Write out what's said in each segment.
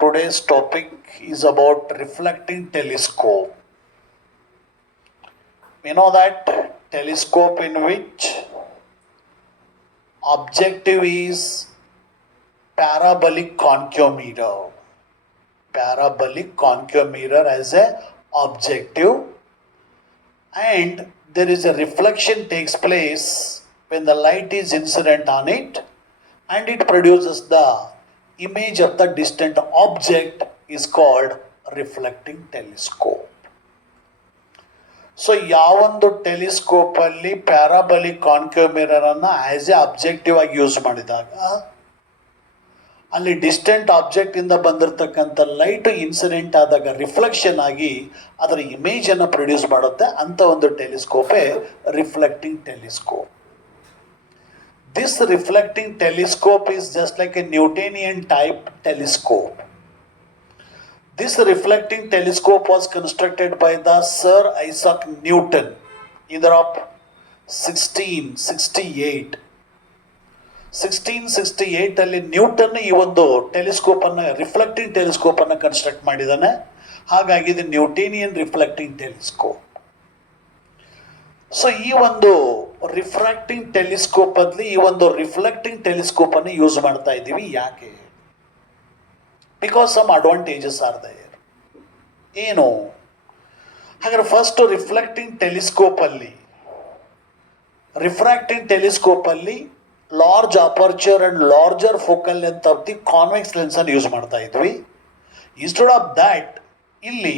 Today's topic is about reflecting telescope. We know that telescope in which objective is parabolic concave mirror. Parabolic concave mirror as a objective, and there is a reflection takes place when the light is incident on it, and it produces the image of the distant object is called reflecting telescope. So ಯಾವೊಂದು ಟೆಲಿಸ್ಕೋಪಲ್ಲಿ ಪ್ಯಾರಾಬಲಿಕ್ concave ಮಿರರನ್ನು as A objective ಆಗಿ use ಮಾಡಿದಾಗ ಅಲ್ಲಿ distant ಆಬ್ಜೆಕ್ಟಿಂದ ಬಂದಿರತಕ್ಕಂಥ light incident ಆದಾಗ reflection ಆಗಿ ಅದರ ಇಮೇಜನ್ನು produce ಮಾಡುತ್ತೆ. ಅಂಥ ಒಂದು ಟೆಲಿಸ್ಕೋಪೇ reflecting telescope. This reflecting telescope is just like a Newtonian type telescope. This reflecting telescope was constructed by the Sir Isaac Newton in the year of 1668. 1668 ಅಲ್ಲಿ Newton ಈ ಒಂದು ಟೆಲಿಸ್ಕೋಪ್ ಅನ್ನು ರಿಫ್ಲೆಕ್ಟಿಂಗ್ ಟೆಲಿಸ್ಕೋಪ್ ಅನ್ನು construct ಮಾಡಿದ್ದಾನೆ. ಹಾಗಾಗಿ ಇದು Newtonian reflecting telescope. So ಈ ಒಂದು ರಿಫ್ರಾಕ್ಟಿಂಗ್ ಟೆಲಿಸ್ಕೋಪ್ ಅಲ್ಲಿ ಈ ಒಂದು ರಿಫ್ಲೆಕ್ಟಿಂಗ್ ಟೆಲಿಸ್ಕೋಪ್ ಅನ್ನು ಯೂಸ್ ಮಾಡ್ತಾ ಇದ್ದೀವಿ. ಯಾಕೆ? Because some advantages are there. ಏನು ಹಾಗಾದ್ರೆ ಫಸ್ಟ್ ರಿಫ್ಲೆಕ್ಟಿಂಗ್ ಟೆಲಿಸ್ಕೋಪ್ ಅಲ್ಲಿ ರಿಫ್ರಾಕ್ಟಿಂಗ್ ಟೆಲಿಸ್ಕೋಪ್ ಅಲ್ಲಿ large aperture and larger focal length of the convex lens ಅನ್ನು ಯೂಸ್ ಮಾಡ್ತಾ ಇದ್ವಿ. ಇನ್ಸ್ಟೆಡ್ ಆಫ್ ದ್ಯಾಟ್ ಇಲ್ಲಿ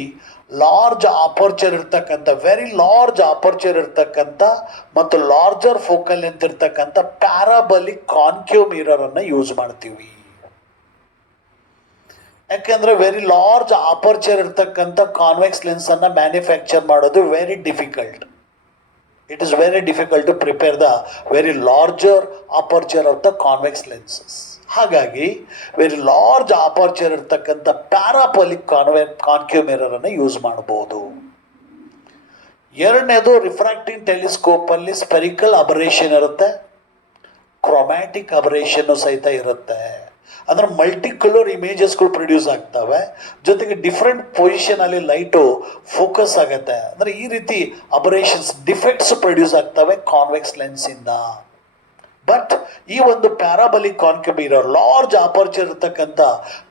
ಲಾರ್ಜ್ ಅಪರ್ಚರ್ ಇರ್ತಕ್ಕಂಥ ವೆರಿ ಲಾರ್ಜ್ ಅಪರ್ಚರ್ ಇರ್ತಕ್ಕಂಥ ಮತ್ತು ಲಾರ್ಜರ್ ಫೋಕಲ್ ಲೆಂತ್ ಇರ್ತಕ್ಕಂಥ ಪ್ಯಾರಾಬಲಿಕ್ ಕಾನ್ಕೇವ್ ಮಿರರ್ ಅನ್ನು ಯೂಸ್ ಮಾಡ್ತೀವಿ. ಯಾಕೆಂದ್ರೆ ವೆರಿ ಲಾರ್ಜ್ ಅಪರ್ಚರ್ ಇರ್ತಕ್ಕಂಥ ಕಾನ್ವೆಕ್ಸ್ ಲೆನ್ಸ್ ಅನ್ನ ಮ್ಯಾನುಫ್ಯಾಕ್ಚರ್ ಮಾಡೋದು very difficult. It is very difficult to prepare the very larger aperture of the convex lenses. ಹಾಗಾಗಿ ವೆರಿ ಲಾರ್ಜ್ ಅಪರ್ಚರ್ ಇರ್ತಕ್ಕಂಥ parabolic concave mirror ಅನ್ನು use ಮಾಡಬಹುದು. ಎರಡನೇದು ರಿಫ್ರಾಕ್ಟಿಂಗ್ ಟೆಲಿಸ್ಕೋಪ್ ಅಲ್ಲಿ spherical aberration ಇರುತ್ತೆ, ಕ್ರೊಮ್ಯಾಟಿಕ್ ಅಬರೇಷನ್ ಸಹಿತ ಇರುತ್ತೆ. ಅಂದ್ರೆ ಮಲ್ಟಿ ಕಲರ್ ಇಮೇಜಸ್ಗಳು ಪ್ರೊಡ್ಯೂಸ್ ಆಗ್ತವೆ, ಜೊತೆಗೆ ಡಿಫ್ರೆಂಟ್ ಪೊಸಿಷನ್ ಅಲ್ಲಿ ಲೈಟು ಫೋಕಸ್ ಆಗುತ್ತೆ. ಅಂದ್ರೆ ಈ ರೀತಿ ಅಬರೇಷನ್ಸ್ ಡಿಫೆಕ್ಟ್ಸ್ ಪ್ರೊಡ್ಯೂಸ್ ಆಗ್ತವೆ ಕಾನ್ವೆಕ್ಸ್ ಲೆನ್ಸ್ ಇಂದ. ಬಟ್ ಈ ಒಂದು parabolic concave mirror large aperture ಇರ್ತಕ್ಕಂಥ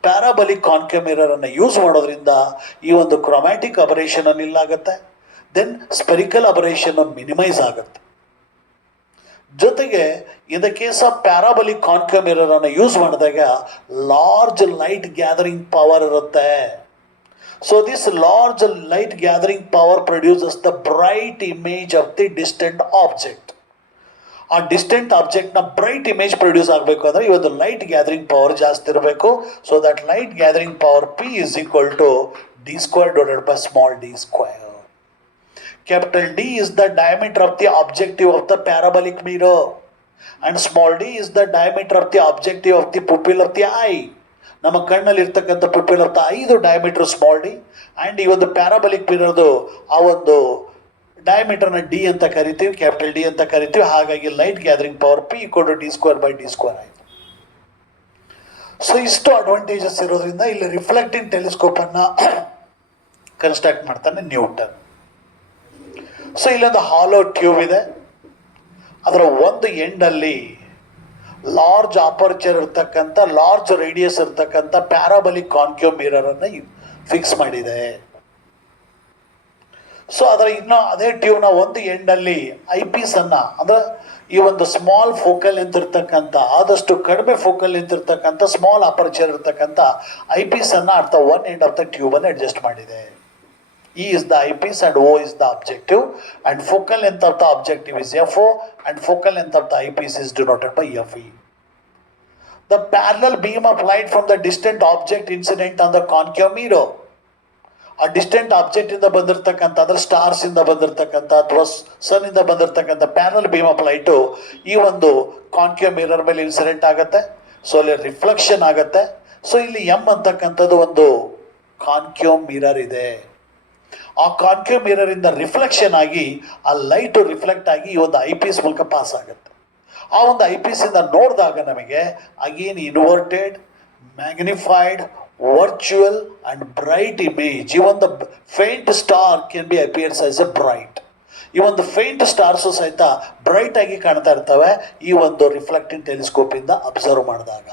ಪ್ಯಾರಾಬಲಿಕ್ ಕಾನ್ಕೇವ್ ಮಿರರ್ ಅನ್ನು ಯೂಸ್ ಮಾಡೋದ್ರಿಂದ ಈ ಒಂದು ಕ್ರೊಮ್ಯಾಟಿಕ್ ಅಬರೇಷನ್ ಅನ್ನು ಇಲ್ಲಾಗುತ್ತೆ, ದೆನ್ ಸ್ಪೆರಿಕಲ್ ಅಬರೇಷನ್ ಮಿನಿಮೈಸ್ ಆಗುತ್ತೆ. ಜೊತೆಗೆ in the case of parabolic concave mirror ಅನ್ನು ಯೂಸ್ ಮಾಡಿದಾಗ ಲಾರ್ಜ್ ಲೈಟ್ ಗ್ಯಾದರಿಂಗ್ ಪವರ್ ಇರುತ್ತೆ. So this large light gathering power produces the bright image of the distant object. ಆ distant ಆಬ್ಜೆಕ್ಟ್ನ bright image produce ಆಗಬೇಕು ಅಂದರೆ ಈ ಒಂದು ಲೈಟ್ ಗ್ಯಾದರಿಂಗ್ ಪವರ್ ಜಾಸ್ತಿ ಇರಬೇಕು. So that light gathering power P is equal to d square divided by small d square. Capital D is the diameter of the objective of the parabolic mirror and small d is the diameter of the objective of the pupil of the eye. ನಮ್ಮ ಕಣ್ಣಲ್ಲಿ ಇರ್ತಕ್ಕಂಥ ಪುಪಿಲ್ of the ಐದು diameter small D and ಈ ಒಂದು ಪ್ಯಾರಾಬಲಿಕ್ ಮಿರರ್ದು ಆ ಒಂದು ಡಯಾಮೀಟರ್ನ D ಅಂತ ಕರಿತೀವಿ, ಕ್ಯಾಪಿಟಲ್ ಡಿ ಅಂತ ಕರಿತೀವಿ. ಹಾಗಾಗಿ light gathering power P equal to d square by d square ಆಯಿತು. ಸೊ ಇಷ್ಟು ಅಡ್ವಾಂಟೇಜಸ್ ಇರೋದ್ರಿಂದ ಇಲ್ಲಿ ರಿಫ್ಲೆಕ್ಟಿಂಗ್ ಟೆಲಿಸ್ಕೋಪ್ ಅನ್ನ ಕನ್ಸ್ಟ್ರಕ್ಟ್ ಮಾಡ್ತಾನೆ ನ್ಯೂಟನ್. ಸೊ ಇಲ್ಲೊಂದು ಹಾಲೋ ಟ್ಯೂಬ್ ಇದೆ, ಅದರ ಒಂದು ಎಂಡಲ್ಲಿ ಲಾರ್ಜ್ ಅಪರ್ಚರ್ ಇರ್ತಕ್ಕಂಥ ಲಾರ್ಜ್ ರೇಡಿಯಸ್ ಇರ್ತಕ್ಕಂಥ ಪ್ಯಾರಾಬಲಿಕ್ ಕಾನ್ಕೇವ್ ಮಿರರ್ ಅನ್ನು ಫಿಕ್ಸ್ ಮಾಡಿದೆ. ಸೊ ಅದರ ಇನ್ನೂ ಅದೇ ಟ್ಯೂಬ್ನ ಒಂದು ಎಂಡಲ್ಲಿ ಐಪೀಸ್ ಅನ್ನ ಅಂದ್ರೆ ಈ ಒಂದು ಸ್ಮಾಲ್ ಫೋಕಲ್ ಲೆಂತ್ ಇರ್ತಕ್ಕಂಥ ಆದಷ್ಟು ಕಡಿಮೆ ಫೋಕಲ್ ಲೆಂತ್ ಇರ್ತಕ್ಕಂಥ ಸ್ಮಾಲ್ ಅಪರ್ಚರ್ ಇರ್ತಕ್ಕಂಥ ಐಪೀಸ್ ಅನ್ನ ಅರ್ಥ one end of the tube ಅನ್ನು ಅಡ್ಜಸ್ಟ್ ಮಾಡಿದೆ. E is the eyepiece and O is the objective, and focal length of the objective is FO and focal length of the eyepiece is denoted by FE. The parallel beam of light from the distant object incident on the concave mirror. ಆ distant object ಇಂದ ಬಂದಿರತಕ್ಕಂಥ ಅಂದ್ರೆ stars ಇಂದ ಬಂದಿರತಕ್ಕಂಥ ಅಥವಾ ಸನ್ ಇಂದ ಬಂದಿರತಕ್ಕಂಥ parallel beam of light ಈ ಒಂದು ಕಾನ್ಕೇವ್ ಮಿರರ್ ಮೇಲೆ ಇನ್ಸಿಡೆಂಟ್ ಆಗುತ್ತೆ. ಸೊ ಅಲ್ಲಿ ರಿಫ್ಲೆಕ್ಷನ್ ಆಗುತ್ತೆ. ಸೊ ಇಲ್ಲಿ ಎಂ ಅಂತಕ್ಕಂಥದ್ದು ಒಂದು ಕಾನ್ಕೇವ್ ಮಿರರ್ ಇದೆ. ಆ ಕಾನ್ಕೇವ್ ಮಿರರ್ ಇಂದ ರಿಫ್ಲೆಕ್ಷನ್ ಆಗಿ ಆ ಲೈಟ್ ರಿಫ್ಲೆಕ್ಟ್ ಆಗಿ ಈ ಒಂದು ಐಪೀಸ್ ಮೂಲಕ ಪಾಸ್ ಆಗುತ್ತೆ. ಆ ಒಂದು ಐಪೀಸ್ ಇಂದ ನೋಡಿದಾಗ ನಮಗೆ again inverted magnified virtual and bright image. Even the faint star can be appears as a bright. ಈ ಒಂದು ಫೇಂಟ್ ಸ್ಟಾರ್ಸು ಸಹಿತ ಬ್ರೈಟ್ ಆಗಿ ಕಾಣ್ತಾ ಇರ್ತವೆ ಈ ಒಂದು ರಿಫ್ಲೆಕ್ಟಿಂಗ್ ಟೆಲಿಸ್ಕೋಪ್ ಇಂದ ಅಬ್ಸರ್ವ್ ಮಾಡಿದಾಗ.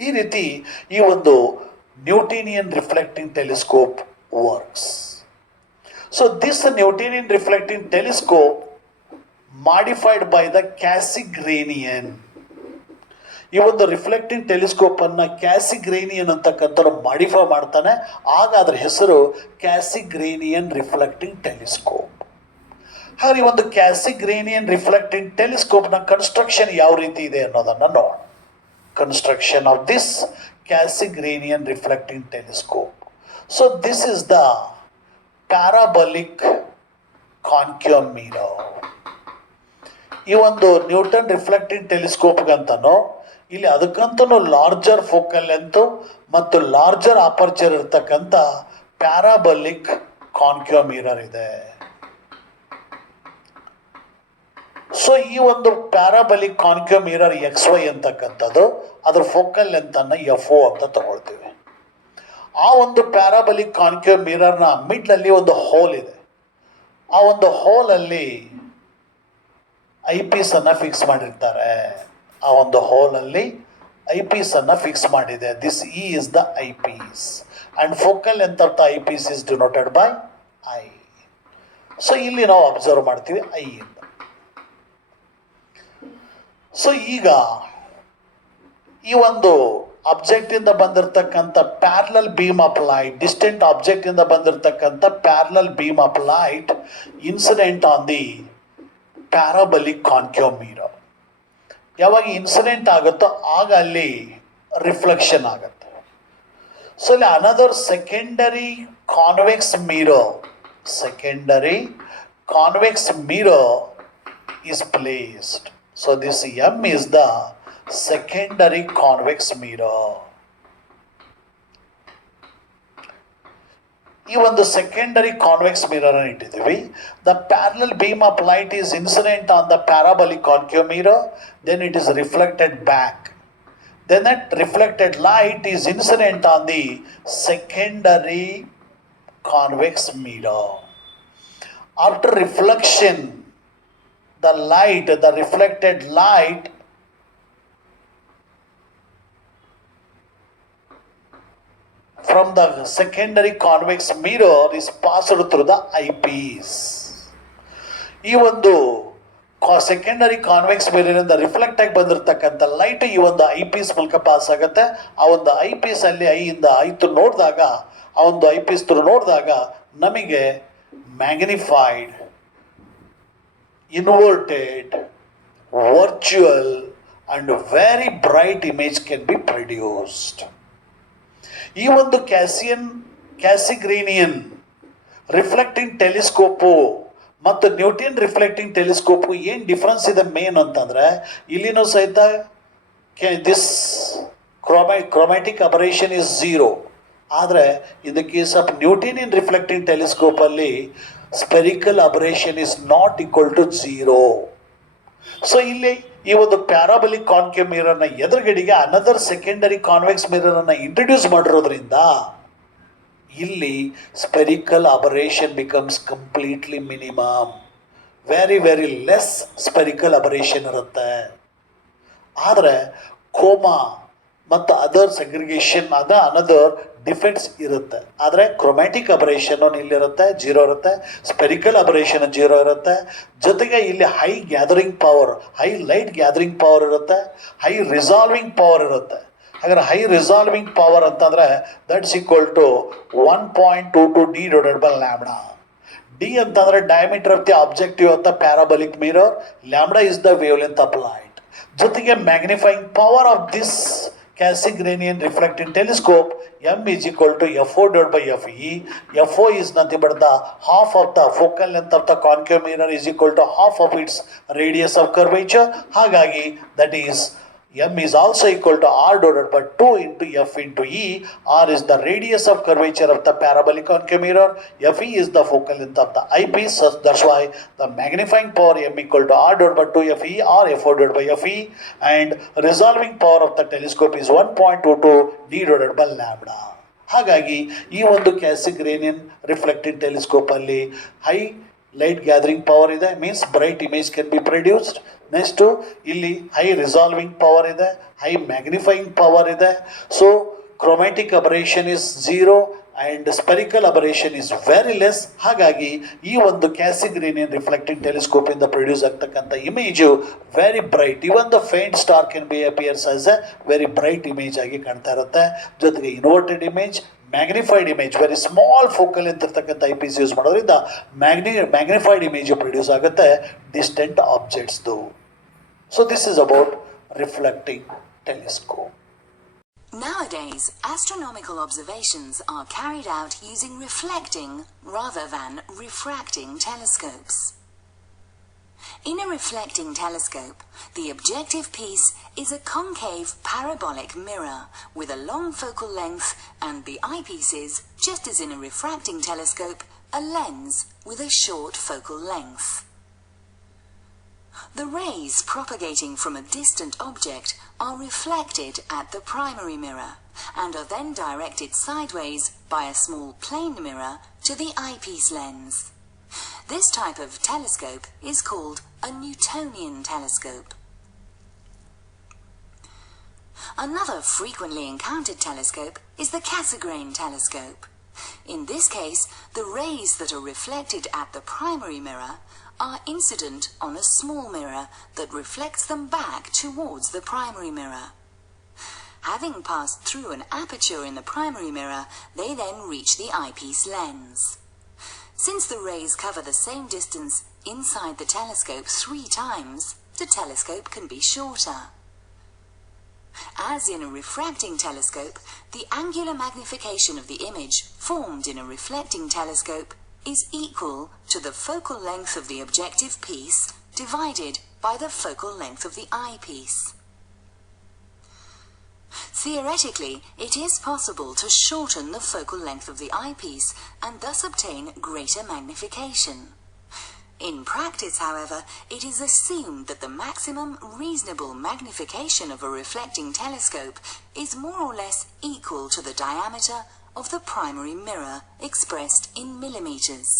ಈ ರೀತಿ ಈ ಒಂದು Newtonian reflecting telescope works. So this Newtonian reflecting telescope modified by the Cassegrainian. ಈ ಒಂದು ರಿಫ್ಲೆಕ್ಟಿಂಗ್ ಟೆಲಿಸ್ಕೋಪ್ ಅನ್ನ ಕ್ಯಾಸಿಗ್ರೇನಿಯನ್ ಅಂತಕ್ಕಂಥ ಮಾಡಿಫೈ ಮಾಡ್ತಾನೆ. ಆಗ ಅದರ ಹೆಸರು ಕ್ಯಾಸಿಗ್ರೇನಿಯನ್ ರಿಫ್ಲೆಕ್ಟಿಂಗ್ ಟೆಲಿಸ್ಕೋಪ್. ಹಾಗೆ ಈ ಒಂದು ಕ್ಯಾಸಿಗ್ರೇನಿಯನ್ ರಿಫ್ಲೆಕ್ಟಿಂಗ್ ಟೆಲಿಸ್ಕೋಪ್ ನ ಕನ್ಸ್ಟ್ರಕ್ಷನ್ ಯಾವ ರೀತಿ ಇದೆ ಅನ್ನೋದನ್ನ ನೋಡೋಣ. Construction of this Cassegrainian reflecting telescope. So this is the parabolic concave mirror. ಈ ಒಂದು ನ್ಯೂಟನ್ ರಿಫ್ಲೆಕ್ಟಿಂಗ್ ಟೆಲಿಸ್ಕೋಪ್ಗಂತನೋ ಇಲ್ಲಿ ಅದಕ್ಕಂತನೂ ಲಾರ್ಜರ್ ಫೋಕಲ್ ಲೆಂತ್ ಮತ್ತು ಲಾರ್ಜರ್ ಅಪರ್ಚರ್ ಇರ್ತಕ್ಕಂಥ ಪ್ಯಾರಾಬಲಿಕ್ ಕಾನ್ಕೇವ್ ಮಿರರ್ ಇದೆ. ಸೊ ಈ ಒಂದು ಪ್ಯಾರಾಬಲಿಕ್ ಕಾನ್ಕೇವ್ ಮಿರರ್ XY ಅಂತಕ್ಕಂಥದ್ದು ಅದರ ಫೋಕಲ್ ಲೆಂತ್ ಅನ್ನ FO ಅಂತ ತಗೊಳ್ತೀವಿ. ಆ ಒಂದು ಪ್ಯಾರಾಬಲಿಕ್ ಕಾನ್ಕೇವ್ ಮಿರರ್ನ ಮಿಡ್ಲಲ್ಲಿ ಒಂದು ಹೋಲ್ ಇದೆ. ಆ ಒಂದು ಹೋಲಲ್ಲಿ ಐಪೀಸ್ ಅನ್ನ ಫಿಕ್ಸ್ ಮಾಡಿರ್ತಾರೆ. ಆ ಒಂದು ಹೋಲಲ್ಲಿ ಐಪೀಸ್ ಅನ್ನ ಫಿಕ್ಸ್ ಮಾಡಿದೆ. This is the eyepiece and focal length of the eyepiece is denoted by I. So ಇಲ್ಲಿ ನಾವು ಅಬ್ಸರ್ವ್ ಮಾಡ್ತೀವಿ ಐ ಇಂದ. ಸೊ ಈಗ ಈ ಒಂದು ಆಬ್ಜೆಕ್ಟ್ ಇಂದ ಬಂದಿರತಕ್ಕಂಥ parallel beam of light, distant object ಇಂದ ಬಂದಿರತಕ್ಕಂಥ parallel beam of light incident on the parabolic concave mirror. ಯಾವಾಗ ಇನ್ಸಿಡೆಂಟ್ ಆಗುತ್ತೋ ಆಗ ಅಲ್ಲಿ ರಿಫ್ಲೆಕ್ಷನ್ ಆಗುತ್ತೆ. ಸೊ ಇಲ್ಲಿ another secondary convex mirror is placed. So this M is the secondary convex mirror. ಈ ಒಂದು ಸೆಕೆಂಡರಿ ಕಾನ್ವೆಕ್ಸ್ ಮಿರರ್ ಅನ್ನು ಇಟ್ಟಿದ್ದೀವಿ. The parallel beam of light is incident on the parabolic concave mirror, then it is reflected back. Then that reflected light is incident on the secondary convex mirror. After reflection, the reflected light from the secondary convex mirror is passed through the eyepiece. ಈ ಒಂದು secondary convex ಮಿರರಿಂದ reflect ಆಗಿ ಬಂದಿರತಕ್ಕಂಥ light ಈ ಒಂದು IPs ಮೂಲಕ pass ಆಗುತ್ತೆ. ಆ ಒಂದು ಐಪೀಸ್ ಅಲ್ಲಿ ಐಯಿಂದ ಆಯ್ತು ನೋಡಿದಾಗ, ಆ ಒಂದು ಐಪೀಸ್ ಥ್ರೂ ನೋಡಿದಾಗ ನಮಗೆ magnified, inverted, virtual and very bright image can be produced. ಈ ಒಂದು ಕ್ಯಾಸಿಗ್ರೇನಿಯನ್ ರಿಫ್ಲೆಕ್ಟಿಂಗ್ ಟೆಲಿಸ್ಕೋಪು ಮತ್ತು ನ್ಯೂಟನ್ ರಿಫ್ಲೆಕ್ಟಿಂಗ್ ಟೆಲಿಸ್ಕೋಪ್ಗೂ ಏನು ಡಿಫ್ರೆನ್ಸ್ ಇದೆ ಮೇನ್ ಅಂತಂದರೆ, ಇಲ್ಲಿನೂ ಸಹಿತ ದಿಸ್ ಕ್ರೊಮ್ಯಾಟಿಕ್ ಅಬರೇಷನ್ ಇಸ್ 0. ಆದರೆ in the case of Newtonian reflecting ಟೆಲಿಸ್ಕೋಪಲ್ಲಿ spherical aberration is not equal to 0. So ಇಲ್ಲಿ ಈ ಒಂದು ಪ್ಯಾರಾಬಲಿಕ್ ಕಾನ್ಕೇವ್ ಮಿರರ್ನ ಎದುರುಗಡೆಗೆ ಅನದರ್ ಸೆಕೆಂಡರಿ ಕಾನ್ವೆಕ್ಸ್ ಮಿರರನ್ನು ಇಂಟ್ರೊಡ್ಯೂಸ್ ಮಾಡಿರೋದ್ರಿಂದ ಇಲ್ಲಿ spherical aberration becomes completely minimum. Very less spherical aberration ಇರುತ್ತೆ. ಆದರೆ ಕೋಮಾ ಮತ್ತು ಅದರ್ ಸೆಗ್ರಿಗೇಷನ್ ಅನದರ್ ಡಿಫೆಕ್ಟ್ಸ್ ಇರುತ್ತೆ. ಆದರೆ ಕ್ರೊಮ್ಯಾಟಿಕ್ ಅಬರೇಷನ್ ಇಲ್ಲಿರುತ್ತೆ, 0 ಇರುತ್ತೆ. ಸ್ಪೆರಿಕಲ್ ಅಬರೇಷನ್ 0 ಇರುತ್ತೆ. ಜೊತೆಗೆ ಇಲ್ಲಿ high gathering power, high light gathering power ಇರುತ್ತೆ, ಹೈ ರಿಸಾಲ್ವಿಂಗ್ ಪವರ್ ಇರುತ್ತೆ. ಹಾಗಾದ್ರೆ ಹೈ ರಿಸಾಲ್ವಿಂಗ್ ಪವರ್ ಅಂತಂದರೆ that's equal to 1.22 D divided by lambda. D ಅಂತಂದರೆ diameter of the objective of the parabolic mirror, lambda is the wavelength of light. ಜೊತೆಗೆ magnifying power of this Cassigranian reflecting telescope, M is equal to FO divided by FE. FO is nothing but the half of the focal length of the concave mirror is equal to half of its radius of curvature. ಹಾಗಾಗಿ that is M is also equal to R divided by 2 into F into E. R is the radius of curvature of the parabolic concave mirror. Fe is the focal length of the eyepiece. So that's why the magnifying power M equal to R divided by 2 Fe or F divided by Fe, and resolving power of the telescope is 1.22 D divided by lambda. ಹಾಗಾಗಿ ಈ ಒಂದು Cassegrainian reflecting telescope ಅಲ್ಲಿ high light gathering power ಇದೆ, means bright image can be produced. Next ಇಲ್ಲಿ high resolving power ಇದೆ, high magnifying power ಇದೆ. So chromatic aberration is 0 and spherical aberration is very less. ಹಾಗಾಗಿ ಈ ಒಂದು ಕ್ಯಾಸಿಗ್ರೇನಿಯನ್ ರಿಫ್ಲೆಕ್ಟಿಂಗ್ ಟೆಲಿಸ್ಕೋಪಿಂದ produce ಆಗ್ತಕ್ಕಂಥ image very bright. Even the faint star can be appears as a very bright image ಆಗಿ ಕಾಣ್ತಾ ಇರುತ್ತೆ. ಜೊತೆಗೆ inverted image, magnified image, very small focal ಇರ್ತಕ್ಕಂಥ ಐ ಪಿ ಸಿ ಯೂಸ್ ಮಾಡೋದ್ರಿಂದ ಮ್ಯಾಗ್ನಿಫೈಡ್ ಇಮೇಜ್ ಪ್ರೊಡ್ಯೂಸ್ ಆಗುತ್ತೆ distant ಆಬ್ಜೆಕ್ಟ್ಸ್ದು. So this is about reflecting telescope. Nowadays, astronomical observations are carried out using reflecting rather than refracting telescopes. In a reflecting telescope, the objective piece is a concave parabolic mirror with a long focal length, and the eyepiece is, just as in a refracting telescope, a lens with a short focal length. The rays propagating from a distant object are reflected at the primary mirror and are then directed sideways by a small plane mirror to the eyepiece lens. This type of telescope is called a Newtonian telescope. Another frequently encountered telescope is the Cassegrain telescope. In this case, the rays that are reflected at the primary mirror are incident on a small mirror that reflects them back towards the primary mirror. Having passed through an aperture in the primary mirror, they then reach the eyepiece lens. Since the rays cover the same distance inside the telescope 3 times, the telescope can be shorter. As in a refracting telescope, the angular magnification of the image formed in a reflecting telescope is equal to the focal length of the objective piece divided by the focal length of the eyepiece. Theoretically, it is possible to shorten the focal length of the eyepiece and thus obtain greater magnification. In practice, however, it is assumed that the maximum reasonable magnification of a reflecting telescope is more or less equal to the diameter of the primary mirror expressed in millimeters.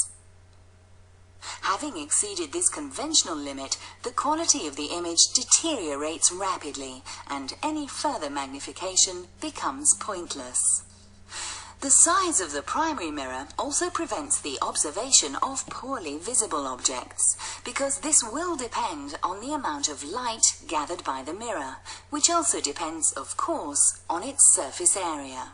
Having exceeded this conventional limit, the quality of the image deteriorates rapidly, and any further magnification becomes pointless. The size of the primary mirror also prevents the observation of poorly visible objects, because this will depend on the amount of light gathered by the mirror, which also depends, of course, on its surface area.